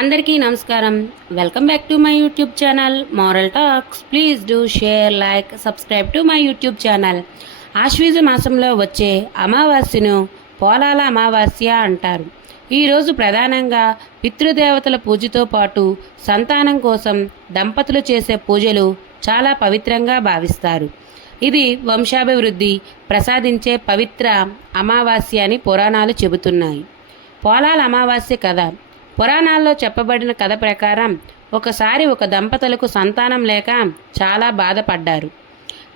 అందరికీ నమస్కారం. Welcome back to my YouTube channel moral talks please do share like subscribe to my YouTube channel Ashwija మాసంలో వచ్చే అమావాస్యను పోలాల అమావాస్య అంటారు. ఈరోజు ప్రధానంగా పితృదేవతల పూజతో పాటు సంతానం కోసం దంపతులు చేసే పూజలు చాలా పవిత్రంగా భావిస్తారు. ఇది వంశాభివృద్ధి ప్రసాదించే పవిత్ర అమావాస్య అని పురాణాలు చెబుతున్నాయి. పోలాల అమావాస్య కథ పురాణాల్లో చెప్పబడిన కథ ప్రకారం ఒకసారి ఒక దంపతులకు సంతానం లేక చాలా బాధపడ్డారు.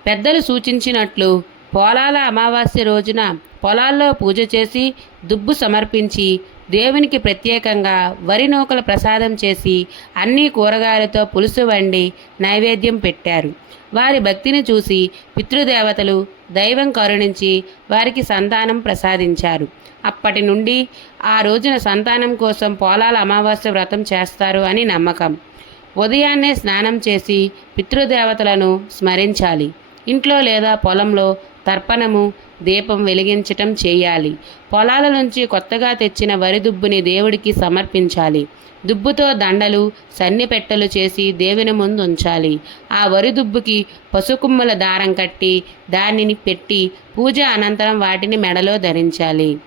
పెద్దలు సూచించినట్లు పోలాల అమావాస్య రోజున పొలాల్లో పూజ చేసి దుబ్బు సమర్పించి దేవునికి ప్రత్యేకంగా వరి నూకల ప్రసాదం చేసి అన్ని కూరగాయలతో పులుసు వండి నైవేద్యం పెట్టారు. వారి భక్తిని చూసి పితృదేవతలు దైవం కరుణించి వారికి సంతానం ప్రసాదించారు. అప్పటి నుండి ఆ రోజున సంతానం కోసం పోలాల అమావాస్య వ్రతం చేస్తారు అని నమ్మకం. ఉదయాన్నే స్నానం చేసి పితృదేవతలను స్మరించాలి. ఇంట్లో లేదా పొలంలో తర్పణము దీపం వెలిగించటం చేయాలి. పొలాల నుంచి కొత్తగా తెచ్చిన వరి దుబ్బుని దేవుడికి సమర్పించాలి. దుబ్బుతో దండలు సన్నిపెట్టలు చేసి దేవుని ముందు ఉంచాలి. ఆ వరి దుబ్బుకి పసుకుమ్మల దారం కట్టి దానిని పెట్టి పూజ అనంతరం వాటిని మెడలో ధరించాలి.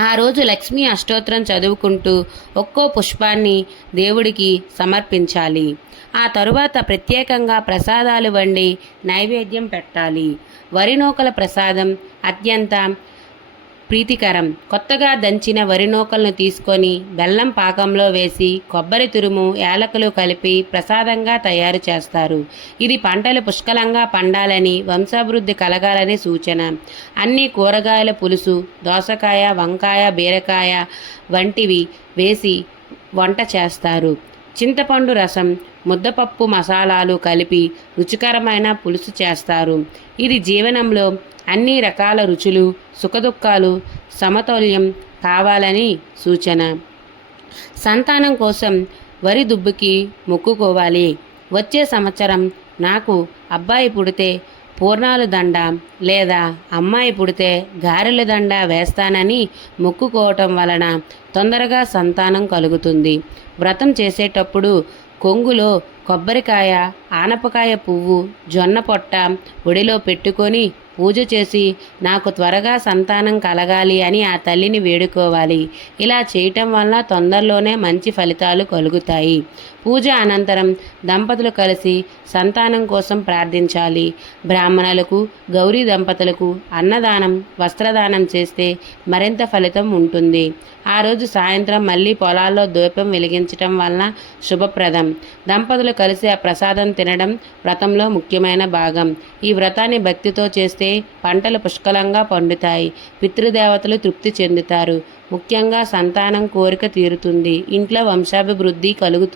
ఆ రోజు లక్ష్మీ అష్టోత్తరం చదువుకుంటూ ఒక్కో పుష్పాన్ని దేవుడికి సమర్పించాలి. ఆ తరువాత ప్రత్యేకంగా ప్రసాదాలు వండి నైవేద్యం పెట్టాలి. వరి నూకల ప్రసాదం అత్యంత ప్రీతికరం. కొత్తగా దంచిన వరి నూకలను తీసుకొని బెల్లం పాకంలో వేసి కొబ్బరి తురుము యాలకులు కలిపి ప్రసాదంగా తయారు చేస్తారు. ఇది పంటలు పుష్కలంగా పండాలని వంశాభివృద్ధి కలగాలని సూచన. అన్ని కూరగాయల పులుసు దోసకాయ వంకాయ బీరకాయ వంటివి వేసి వంట చేస్తారు. చింతపండు రసం ముద్దపప్పు మసాలాలు కలిపి రుచికరమైన పులుసు చేస్తారు. ఇది జీవనంలో అన్ని రకాల రుచులు సుఖదుఖాలు సమతౌల్యం కావాలని సూచన. సంతానం కోసం వరి దుబ్బుకి మొక్కుకోవాలి. వచ్చే సంవత్సరం నాకు అబ్బాయి పుడితే పూర్ణాలు దండ లేదా అమ్మాయి పుడితే గారెల దండ వేస్తానని మొక్కుకోవటం వలన తొందరగా సంతానం కలుగుతుంది. వ్రతం చేసేటప్పుడు కొంగులో కొబ్బరికాయ ఆనపకాయ పువ్వు జొన్న పొట్ట ఒడిలో పెట్టుకొని పూజ చేసి నాకు త్వరగా సంతానం కలగాలి అని ఆ తల్లిని వేడుకోవాలి. ఇలా చేయటం వల్ల తొందరలోనే మంచి ఫలితాలు కలుగుతాయి. పూజ అనంతరం దంపతులు కలిసి సంతానం కోసం ప్రార్థించాలి. బ్రాహ్మణులకు గౌరీ దంపతులకు అన్నదానం వస్త్రదానం చేస్తే మరింత ఫలితం ఉంటుంది. ఆ రోజు సాయంత్రం మళ్ళీ పొలాల్లో దీపం వెలిగించటం వలన శుభప్రదం. దంపతులు కలిసి ఆ ప్రసాదం తినడం వ్రతంలో ముఖ్యమైన భాగం. ఈ వ్రతాన్ని భక్తితో చేస్తే పంటలు పుష్కలంగా పండుతాయి. పితృదేవతలు తృప్తి చెందుతారు. ముఖ్యంగా సంతానం కోరిక తీరుతుంది. ఇంట్లో వంశాభివృద్ధి కలుగుతుంది.